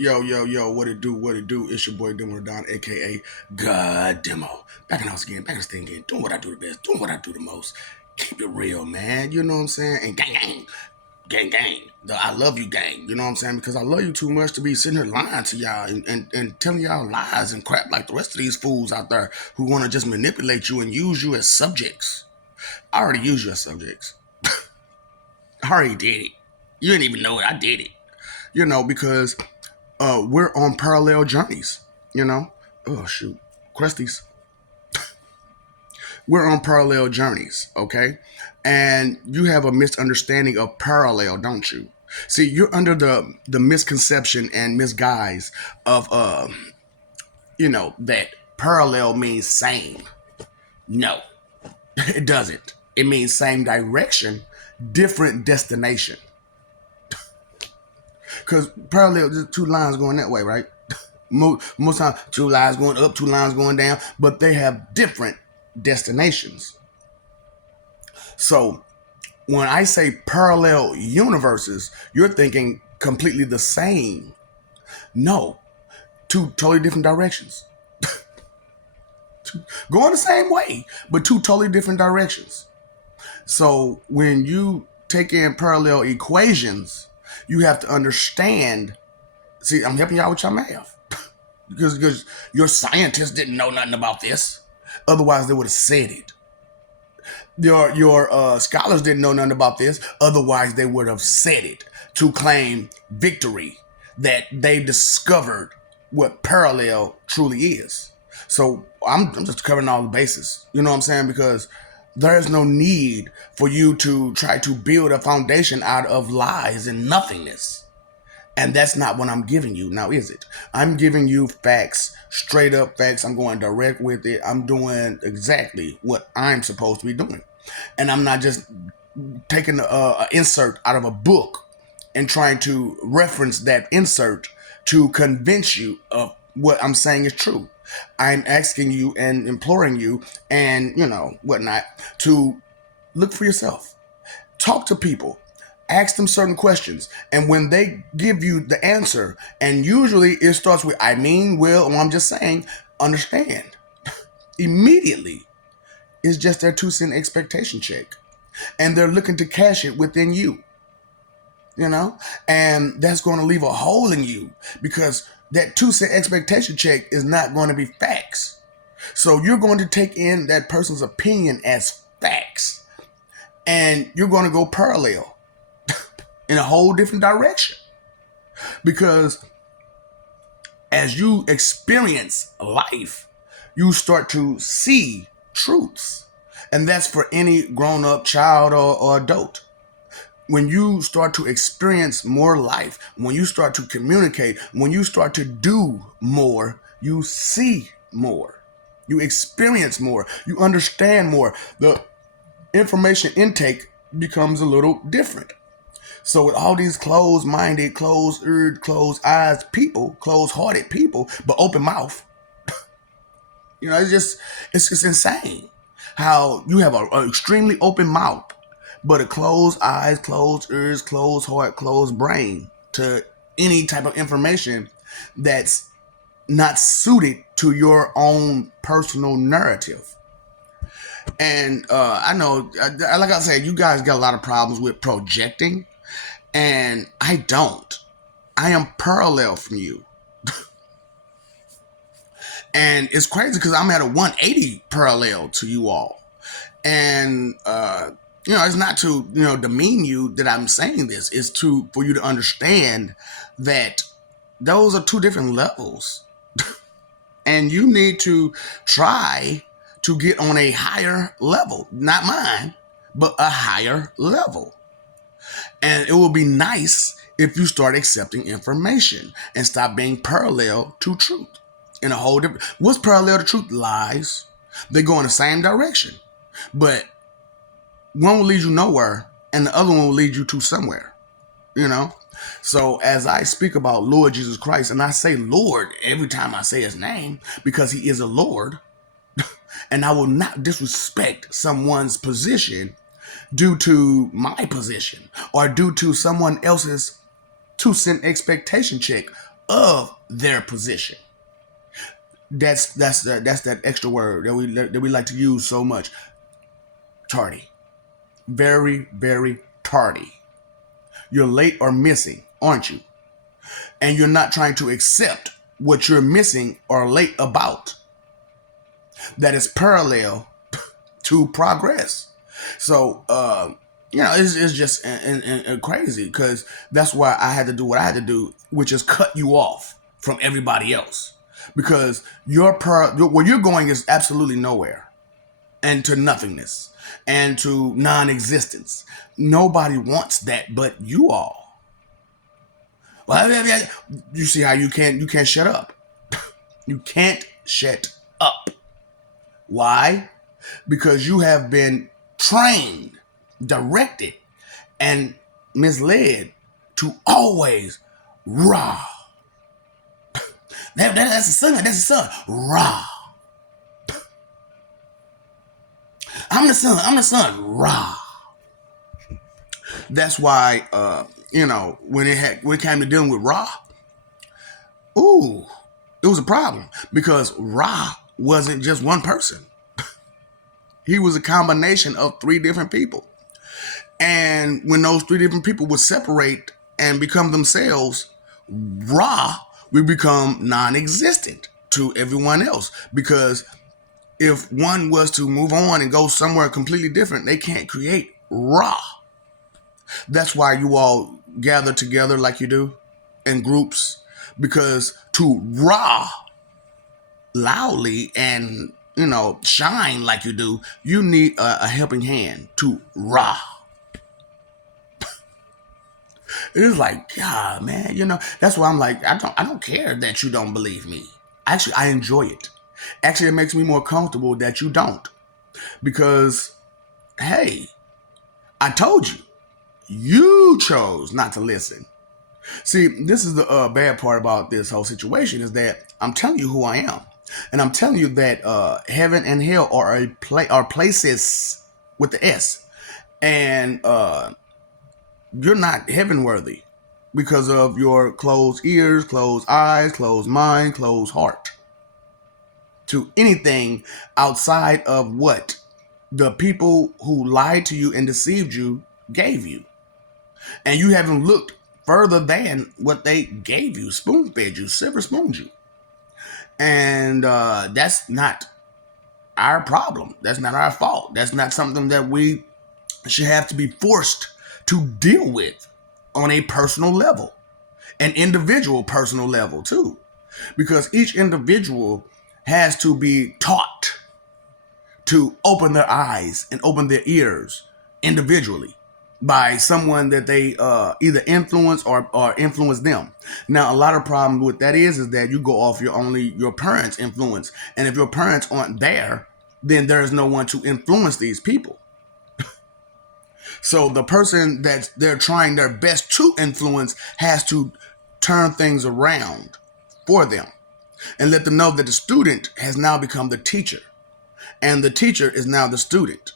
Yo, yo, yo, what it do, what it do? It's your boy Demo Don, aka God Demo. Back in the house again, back in the thing again, doing what I do the best, doing what I do the most. Keep it real, man. You know what I'm saying? And gang, gang, gang, gang. I love you, gang. You know what I'm saying? Because I love you too much to be sitting here lying to y'all and telling y'all lies and crap like the rest of these fools out there who want to just manipulate you and use you as subjects. I already used you as subjects. I already did it. You didn't even know it. I did it. Because we're on parallel journeys, you know? Oh, shoot. Crusties. We're on parallel journeys, okay? And you have a misunderstanding of parallel, don't you? See, you're under the misconception and misguise of, that parallel means same. No, it doesn't. It means same direction, different destination. Because parallel, there's two lines going that way, right? Most times, two lines going up, two lines going down, but they have different destinations. So when I say parallel universes, you're thinking completely the same. No, two totally different directions. Going the same way, but two totally different directions. So when you take in parallel equations, you have to understand. See, I'm helping y'all with your math. Because your scientists didn't know nothing about this. Otherwise, they would have said it. Your scholars didn't know nothing about this. Otherwise, they would have said it to claim victory that they discovered what parallel truly is. So I'm just covering all the bases. You know what I'm saying? Because there is no need for you to try to build a foundation out of lies and nothingness. And that's not what I'm giving you now, is it? I'm giving you facts, straight up facts. I'm going direct with it. I'm doing exactly what I'm supposed to be doing. And I'm not just taking an insert out of a book and trying to reference that insert to convince you of what I'm saying is true. I'm asking you and imploring you and, whatnot, to look for yourself. Talk to people. Ask them certain questions. And when they give you the answer, and usually it starts with, I mean, will, or I'm just saying, understand. Immediately, it's just their 2 cent expectation check. And they're looking to cash it within you. And that's going to leave a hole in you because that 2 cent expectation check is not going to be facts. So you're going to take in that person's opinion as facts. And you're going to go parallel in a whole different direction. Because as you experience life, you start to see truths. And that's for any grown-up child or adult. When you start to experience more life, when you start to communicate, when you start to do more, you see more. You experience more. You understand more. The information intake becomes a little different. So with all these closed-minded, closed-eared, closed-eyes people, closed-hearted people, but open mouth, it's just insane how you have an extremely open mouth, but a closed eyes, closed ears, closed heart, closed brain to any type of information that's not suited to your own personal narrative. And I know, like I said, you guys got a lot of problems with projecting. And I don't. I am parallel from you. And it's crazy because I'm at a 180 parallel to you all. And, it's not to, demean you that I'm saying this. It's for you to understand that those are two different levels. And you need to try to get on a higher level. Not mine, but a higher level. And it will be nice if you start accepting information and stop being parallel to truth. In a whole different... What's parallel to truth? Lies. They go in the same direction. But one will lead you nowhere and the other one will lead you to somewhere. So as I speak about Lord Jesus Christ, and I say Lord every time I say his name because he is a Lord, and I will not disrespect someone's position due to my position or due to someone else's 2 cent expectation check of their position. That's that extra word that we like to use so much. Tardy. Very, very tardy. You're late or missing, aren't you? And you're not trying to accept what you're missing or late about. That is parallel to progress. So, it's just crazy, because that's why I had to do what I had to do, which is cut you off from everybody else. Because where you're going is absolutely nowhere, and to nothingness, and to non-existence. Nobody wants that but you all. Well, you see how you can't shut up. You can't shut up. Why? Because you have been trained, directed, and misled to always rah. That's the son. That's the son. Rah. I'm the son. Rah. That's why, when it came to dealing with Ra, it was a problem, because Ra wasn't just one person. He was a combination of 3 different people. And when those 3 different people would separate and become themselves, Ra would become non-existent to everyone else. Because if one was to move on and go somewhere completely different, they can't create Ra. That's why you all gather together like you do in groups, because to Ra loudly and shine like you do, you need a helping hand to Ra. It's like, God, man, that's why I'm like, I don't care that you don't believe me. Actually, I enjoy it. Actually, it makes me more comfortable that you don't, because, hey, I told you, you chose not to listen. See, this is the bad part about this whole situation, is that I'm telling you who I am. And I'm telling you that heaven and hell are places with the S. And you're not heaven worthy because of your closed ears, closed eyes, closed mind, closed heart to anything outside of what the people who lied to you and deceived you gave you. And you haven't looked further than what they gave you, spoon-fed you, silver spooned you. And that's not our problem. That's not our fault. That's not something that we should have to be forced to deal with on a personal level, an individual personal level too. Because each individual has to be taught to open their eyes and open their ears individually by someone that they either influence or influence them. Now, a lot of problem with that is that you go off your parents' influence. And if your parents aren't there, then there is no one to influence these people. So the person that they're trying their best to influence has to turn things around for them and let them know that the student has now become the teacher, and the teacher is now the student,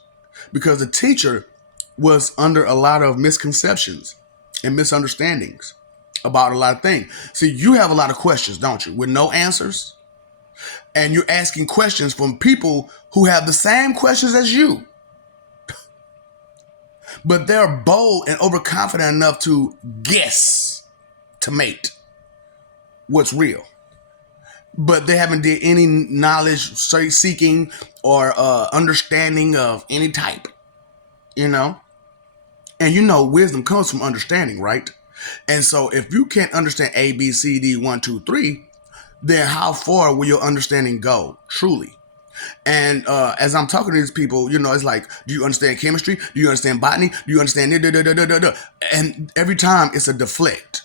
because the teacher was under a lot of misconceptions and misunderstandings about a lot of things. See, you have a lot of questions, don't you, with no answers? And you're asking questions from people who have the same questions as you. But they're bold and overconfident enough to guesstimate what's real. But they haven't did any knowledge seeking or understanding of any type, And wisdom comes from understanding, right? And so if you can't understand A, B, C, D, 1, 2, 3, then how far will your understanding go, truly? And as I'm talking to these people, it's like, do you understand chemistry? Do you understand botany? Do you understand? And every time it's a deflect.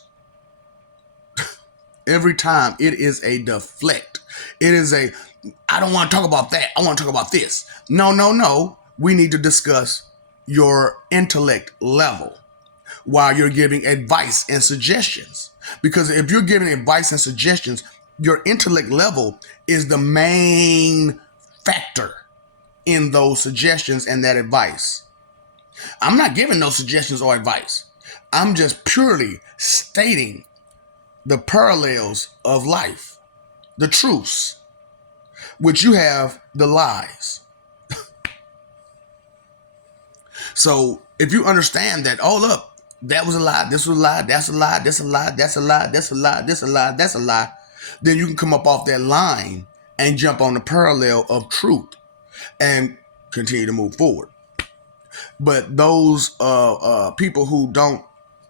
Every time it is a deflect. It is I don't want to talk about that. I want to talk about this. No. We need to discuss your intellect level while you're giving advice and suggestions. Because if you're giving advice and suggestions, your intellect level is the main factor in those suggestions and that advice. I'm not giving no suggestions or advice. I'm just purely stating the parallels of life, the truths, which you have the lies. So if you understand that, oh look, that was a lie, this was a lie, that's a lie, that's a lie, that's a lie, that's a lie, that's a lie, that's a lie, then you can come up off that line and jump on the parallel of truth and continue to move forward. But those people who don't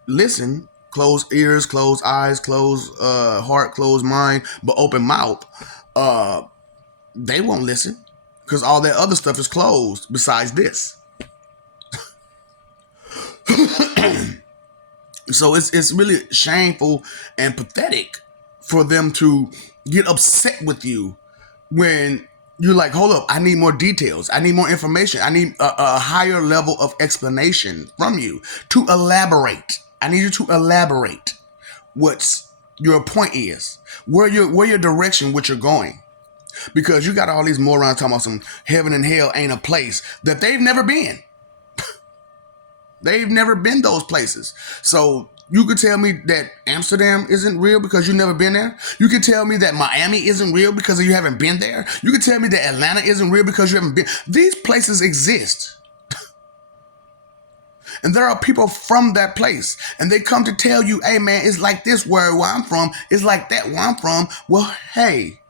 listen, closed ears, closed eyes, closed heart, closed mind, but open mouth, they won't listen because all that other stuff is closed besides this. So it's really shameful and pathetic for them to get upset with you when you're like, hold up, I need more details. I need more information. I need a higher level of explanation from you to elaborate. I need you to elaborate what's your point is, where your direction, what you're going. Because you got all these morons talking about some heaven and hell ain't a place that they've never been. They've never been those places. So you could tell me that Amsterdam isn't real because you've never been there. You could tell me that Miami isn't real because you haven't been there. You could tell me that Atlanta isn't real because you haven't been. These places exist. And there are people from that place. And they come to tell you, hey man, it's like this where I'm from. It's like that where I'm from. Well, hey,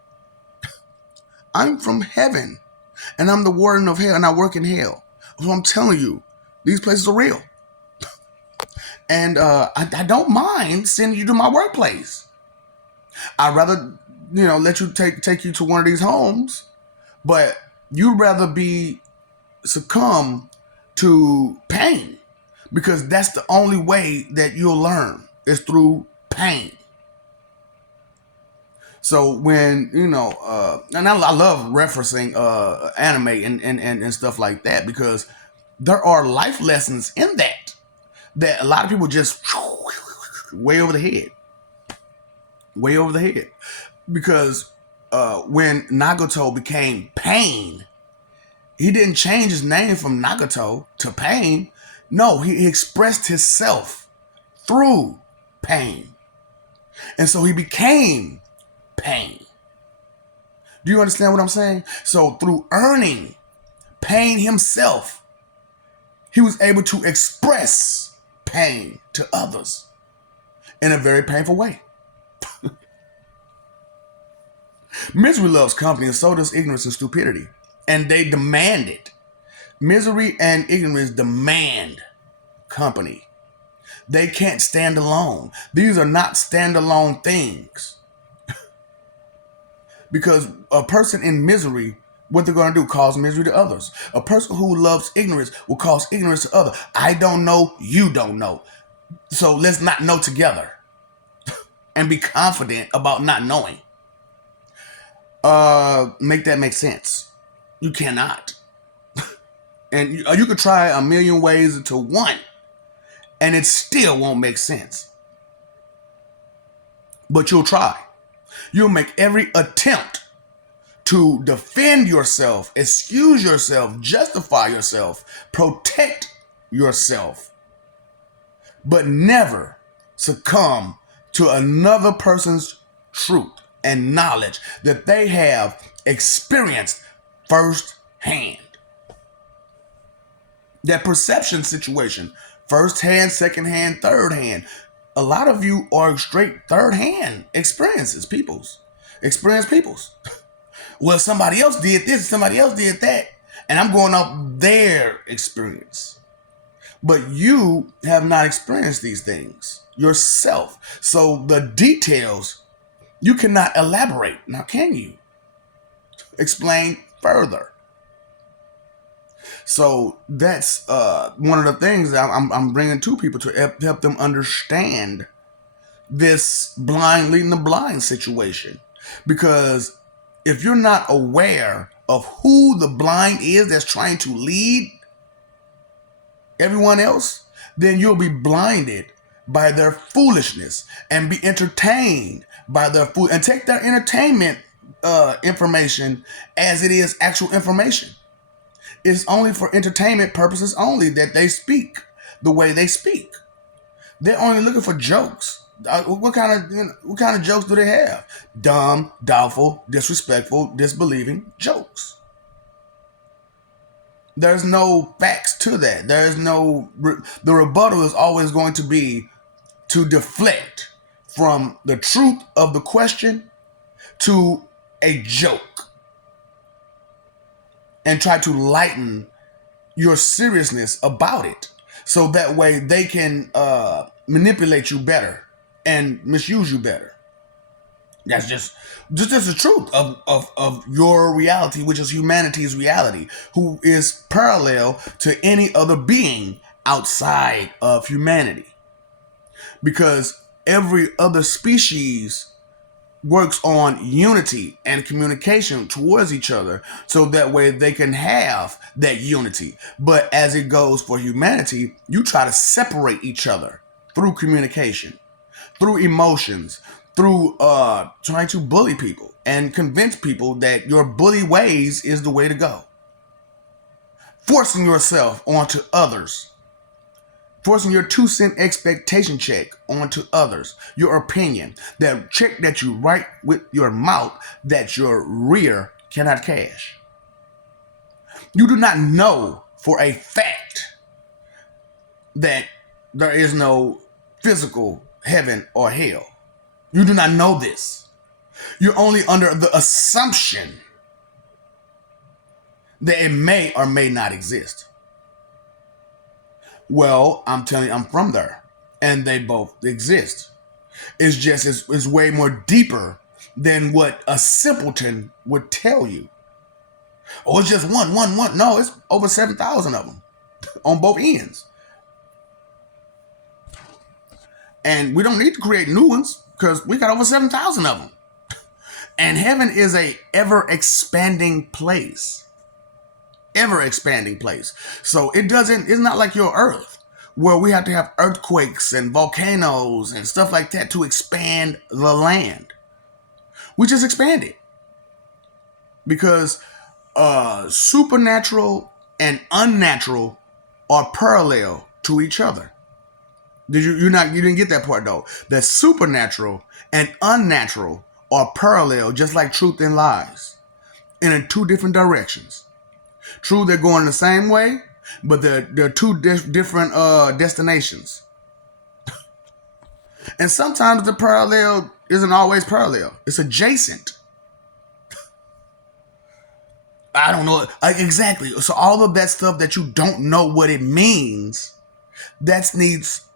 I'm from heaven. And I'm the warden of hell and I work in hell. So I'm telling you, these places are real. And I don't mind sending you to my workplace. I'd rather, let you take you to one of these homes, but you'd rather succumb to pain because that's the only way that you'll learn is through pain. So when, and I love referencing anime and stuff like that because there are life lessons in that a lot of people just way over the head. Because when Nagato became Pain, he didn't change his name from Nagato to Pain. No, he expressed himself through pain. And so he became Pain. Do you understand what I'm saying? So through earning pain himself, he was able to express pain to others in a very painful way. Misery loves company, and so does ignorance and stupidity. And they demand it. Misery and ignorance demand company. They can't stand alone. These are not standalone things. Because a person in misery, what they're going to do, cause misery to others. A person who loves ignorance will cause ignorance to others. I don't know, you don't know. So let's not know together and be confident about not knowing. Make that make sense. You cannot. And you could try a million ways to one, and it still won't make sense. But you'll try. You'll make every attempt to defend yourself, excuse yourself, justify yourself, protect yourself, but never succumb to another person's truth and knowledge that they have experienced firsthand. That perception situation, first hand, second hand, third hand. A lot of you are straight third hand experienced peoples. Well, somebody else did this, somebody else did that, and I'm going off their experience. But you have not experienced these things yourself. So the details, you cannot elaborate. Now, can you? Explain further. So that's one of the things that I'm bringing to people to help them understand this blind leading the blind situation. Because if you're not aware of who the blind is that's trying to lead everyone else, then you'll be blinded by their foolishness and be entertained by their fool and take their entertainment information as it is actual information. It's only for entertainment purposes only that they speak the way they speak. They're only looking for jokes. What kind of jokes do they have? Dumb, doubtful, disrespectful, disbelieving jokes. There's no facts to that. The rebuttal is always going to be to deflect from the truth of the question to a joke and try to lighten your seriousness about it, so that way they can manipulate you better and misuse you better. That's just the truth of your reality, which is humanity's reality, who is parallel to any other being outside of humanity. Because every other species works on unity and communication towards each other, so that way they can have that unity. But as it goes for humanity, you try to separate each other through communication, through emotions, through trying to bully people and convince people that your bully ways is the way to go. Forcing yourself onto others. Forcing your 2 cent expectation check onto others. Your opinion. That check that you write with your mouth that your rear cannot cash. You do not know for a fact that there is no physical heaven or hell. You do not know this. You're only under the assumption that it may or may not exist. Well, I'm telling you, I'm from there, and they both exist. It's just it's way more deeper than what a simpleton would tell you. Oh, it's just one. No, it's over 7,000 of them on both ends. And we don't need to create new ones because we got over 7,000 of them. And heaven is a ever-expanding place. Ever-expanding place. So it's not like your earth, where we have to have earthquakes and volcanoes and stuff like that to expand the land. We just expand it. Because supernatural and unnatural are parallel to each other. You didn't get that part though. That supernatural and unnatural are parallel, just like truth and lies, in 2 different directions. True, they're going the same way, but they're 2 different destinations. And sometimes the parallel isn't always parallel. It's adjacent. I don't know. Exactly. So all of that stuff that you don't know what it means, that needs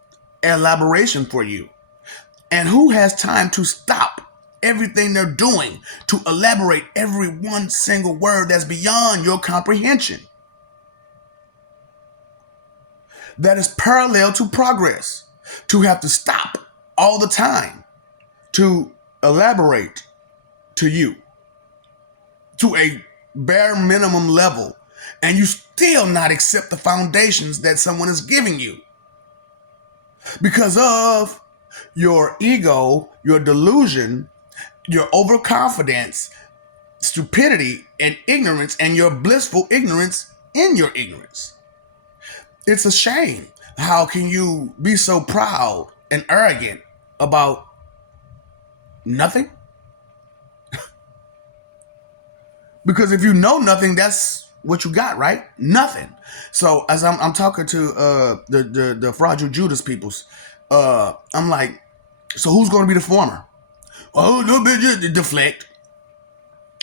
elaboration for you. And who has time to stop everything they're doing to elaborate every one single word that's beyond your comprehension? That is parallel to progress. To have to stop all the time to elaborate to you to a bare minimum level, and you still not accept the foundations that someone is giving you because of your ego, your delusion, your overconfidence, stupidity, and ignorance, and your blissful ignorance in your ignorance. It's a shame. How can you be so proud and arrogant about nothing? Because if you know nothing, that's what you got, right? Nothing. So as I'm talking to the Fragile Judas peoples, I'm like, so who's going to be the former? Oh, no, bitch, deflect.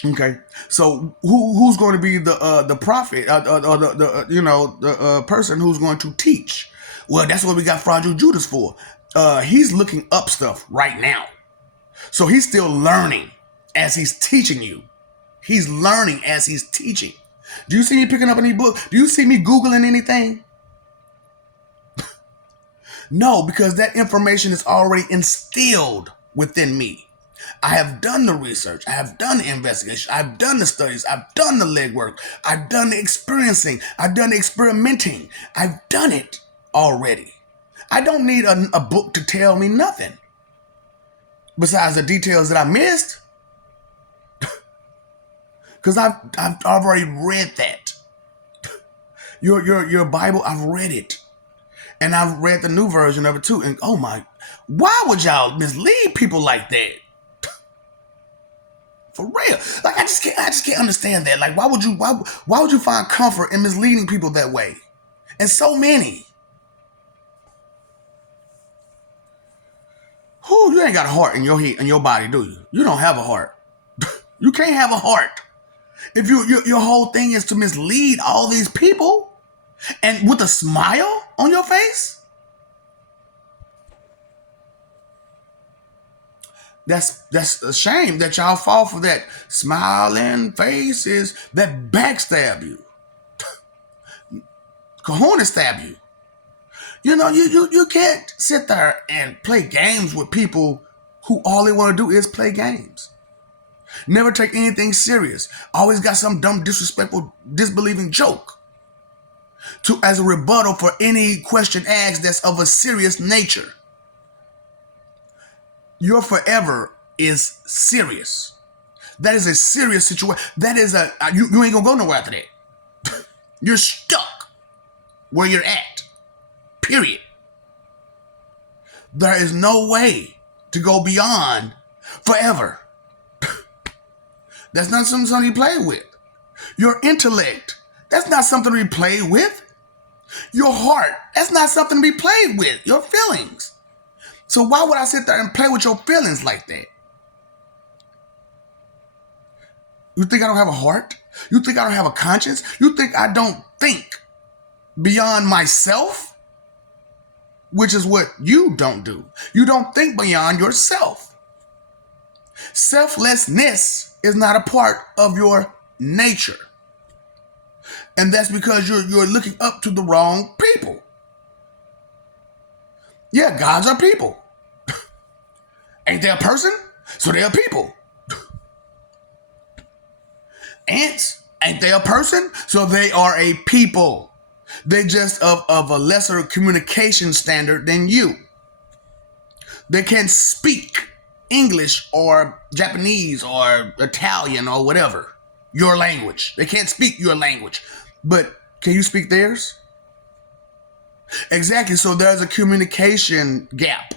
Okay, so who's going to be the prophet or the person who's going to teach? Well, that's what we got Fragile Judas for. He's looking up stuff right now, so he's still learning as he's teaching you. He's learning as he's teaching. Do you see me picking up any book? Do you see me Googling anything? No, because that information is already instilled within me. I have done the research. I have done the investigation. I've done the studies. I've done the legwork. I've done the experiencing. I've done the experimenting. I've done it already. I don't need a book to tell me nothing besides the details that I missed. Because I've already read that. Your Bible, I've read it. And I've read the new version of it too. And oh my, Why would y'all mislead people like that? For real. Like I just can't understand that. Like why would you find comfort in misleading people that way? And so many. Who you ain't got a heart in your head in your body, do you? You don't have a heart. You can't have a heart. If your whole thing is to mislead all these people and with a smile on your face, that's a shame that y'all fall for that smiling faces that backstab you, cojones stab you. You know, you can't sit there and play games with people who all they want to do is play games. Never take anything serious. Always got some dumb, disrespectful, disbelieving joke as a rebuttal for any question asked that's of a serious nature. Your forever is serious. That is a serious situation. That is you ain't gonna go nowhere after that. You're stuck where you're at. Period. There is no way to go beyond forever. That's not something you play with. Your intellect, that's not something to be played with. Your heart, that's not something to be played with. Your feelings. So why would I sit there and play with your feelings like that? You think I don't have a heart? You think I don't have a conscience? You think I don't think beyond myself? Which is what you don't do. You don't think beyond yourself. Selflessness is not a part of your nature. And that's because you're looking up to the wrong people. Yeah, gods are people. Ain't they a person? So they are people. Ants, ain't they a person? So they are a people. They're just of a lesser communication standard than you. They can speak English or Japanese or Italian or whatever. Your language. They can't speak your language. But can you speak theirs? Exactly. So there's a communication gap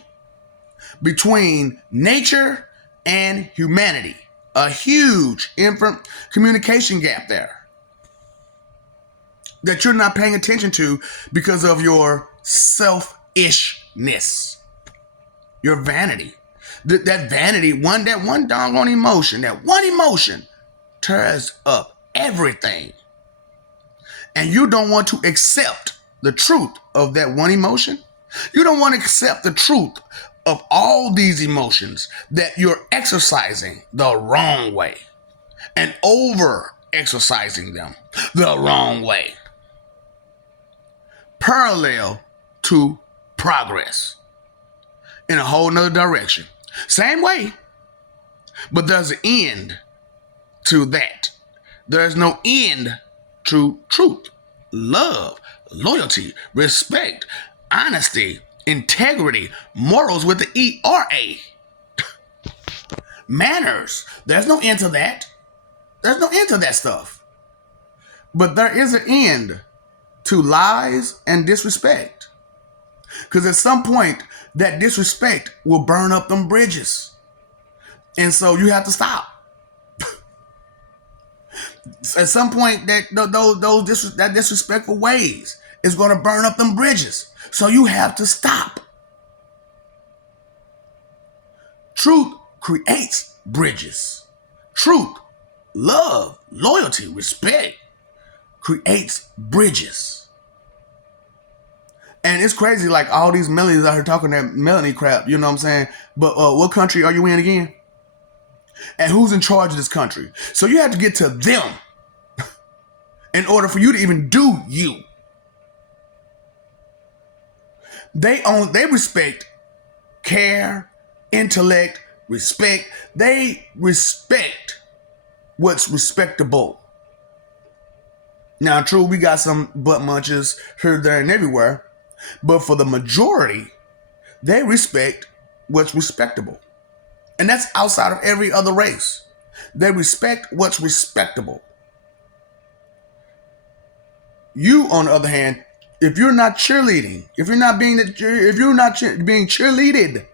between nature and humanity. A huge communication gap there that you're not paying attention to because of your selfishness, your vanity. That vanity, that one doggone emotion, that one emotion tears up everything. And you don't want to accept the truth of that one emotion. You don't want to accept the truth of all these emotions that you're exercising the wrong way and over exercising them the wrong way. Parallel to progress in a whole nother direction. Same way, but there's an end to that. There's no end to truth, love, loyalty, respect, honesty, integrity, morals with the ERA. Manners. There's no end to that. There's no end to that stuff. But there is an end to lies and disrespect. Because at some point, that disrespect will burn up them bridges. And so you have to stop. At some point, that disrespectful ways is going to burn up them bridges. So you have to stop. Truth creates bridges. Truth, love, loyalty, respect creates bridges. And it's crazy, like all these Melanies out here talking that Melanie crap, you know what I'm saying? But what country are you in again? And who's in charge of this country? So you have to get to them in order for you to even do you. They respect care, intellect, respect. They respect what's respectable. Now, true, we got some butt munchers here, there, and everywhere. But for the majority, they respect what's respectable. And that's outside of every other race. They respect what's respectable. You, on the other hand, If you're not cheerleading, if you're not being being cheerleaded,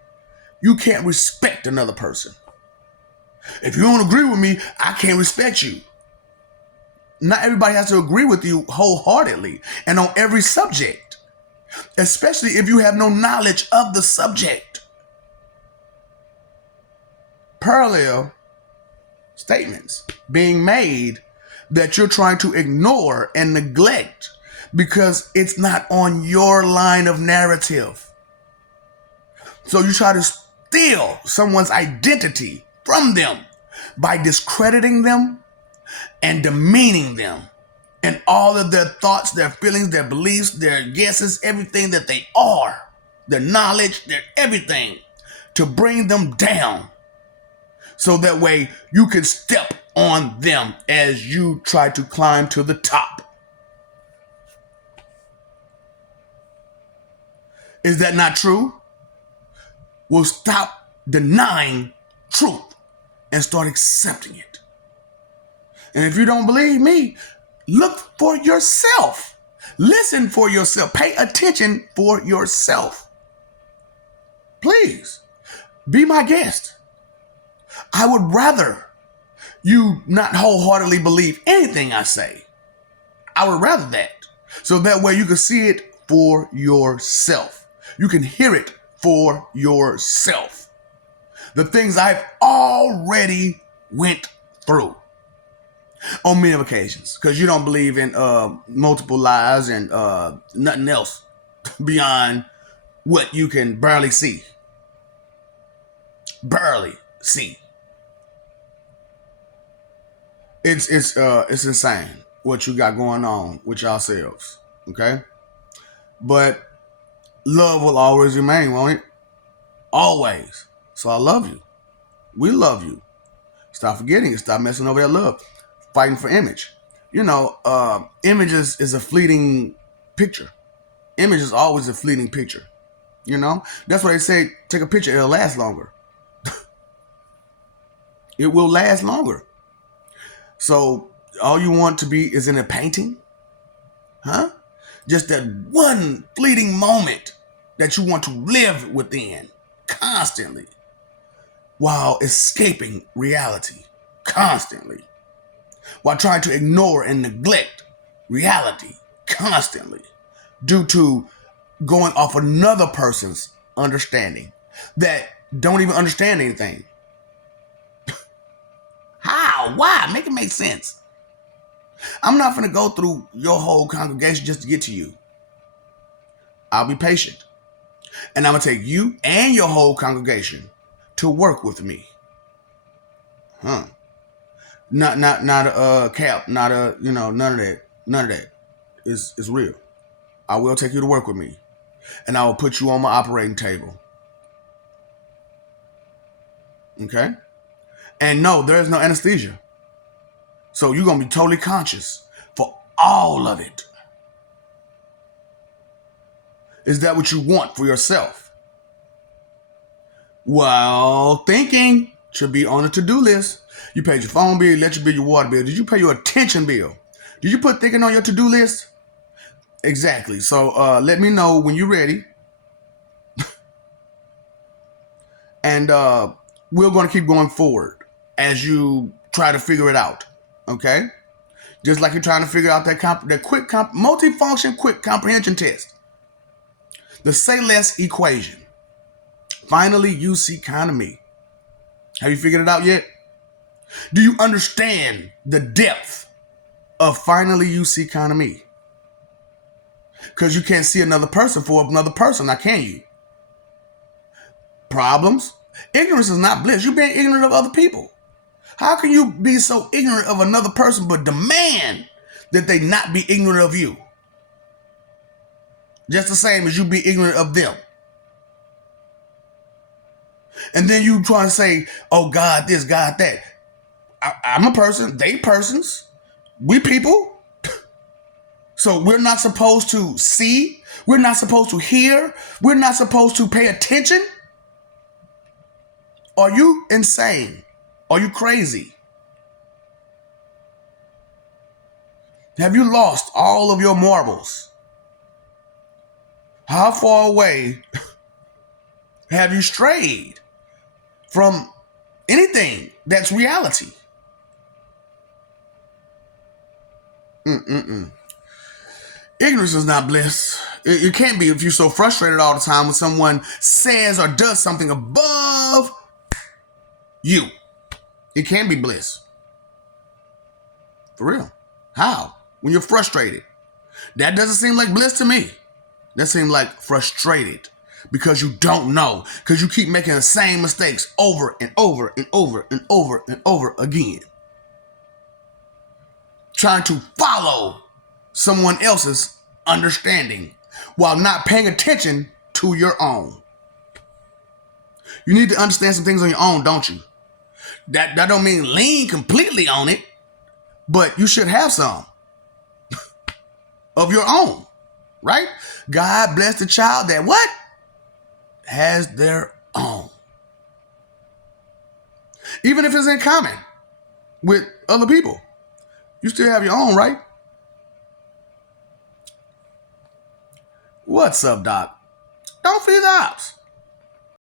you can't respect another person. If you don't agree with me, I can't respect you. Not everybody has to agree with you wholeheartedly and on every subject, especially if you have no knowledge of the subject. Parallel statements being made that you're trying to ignore and neglect because it's not on your line of narrative. So you try to steal someone's identity from them by discrediting them and demeaning them and all of their thoughts, their feelings, their beliefs, their guesses, everything that they are, their knowledge, their everything, to bring them down. So that way you can step on them as you try to climb to the top. Is that not true? Well, stop denying truth and start accepting it. And if you don't believe me, look for yourself. Listen for yourself. Pay attention for yourself. Please, be my guest. I would rather you not wholeheartedly believe anything I say. I would rather that. So that way you can see it for yourself. You can hear it for yourself. The things I've already went through on many occasions, because you don't believe in multiple lies and nothing else beyond what you can barely see. Barely see. It's insane what you got going on with yourselves, okay? But love will always remain, won't it? Always. So I love you. We love you. Stop forgetting it. Stop messing over that love. Fighting for image. You know, image is a fleeting picture. Image is always a fleeting picture. You know? That's why they say, take a picture, it'll last longer. It will last longer. So all you want to be is in a painting? Huh? Just that one fleeting moment that you want to live within constantly while escaping reality constantly, while trying to ignore and neglect reality constantly due to going off another person's understanding that don't even understand anything. How? Why? Make it make sense. I'm not going to go through your whole congregation just to get to you. I'll be patient. And I'm going to take you and your whole congregation to work with me. Not a cap, not a, none of that. None of that is real. I will take you to work with me. And I will put you on my operating table. Okay? And no, there is no anesthesia. So you're going to be totally conscious for all of it. Is that what you want for yourself? Well, thinking should be on the to-do list. You paid your phone bill, electric bill, your water bill. Did you pay your attention bill? Did you put thinking on your to-do list? Exactly. So let me know when you're ready. And we're going to keep going forward as you try to figure it out. Okay? Just like you're trying to figure out that multifunction quick comprehension test. The say less equation. Finally, you see kind of me. Have you figured it out yet? Do you understand the depth of finally you see kind of me? Because you can't see another person for another person, now can you? Problems? Ignorance is not bliss. You're being ignorant of other people. How can you be so ignorant of another person but demand that they not be ignorant of you? Just the same as you be ignorant of them. And then you try to say, oh, God this, God that. I'm a person, they persons, we people. So we're not supposed to see, we're not supposed to hear, we're not supposed to pay attention. Are you insane? Are you crazy? Have you lost all of your marbles? How far away have you strayed from anything that's reality? Ignorance is not bliss. It can't be if you're so frustrated all the time when someone says or does something above you. It can be bliss. For real. How? When you're frustrated. That doesn't seem like bliss to me. That seems like frustrated because you don't know, because you keep making the same mistakes over and over and over and over and over again. Trying to follow someone else's understanding while not paying attention to your own. You need to understand some things on your own, don't you? That don't mean lean completely on it, but you should have some of your own, right? God bless the child that what? Has their own. Even if it's in common with other people, you still have your own, right? What's up, Doc? Don't feed the ops.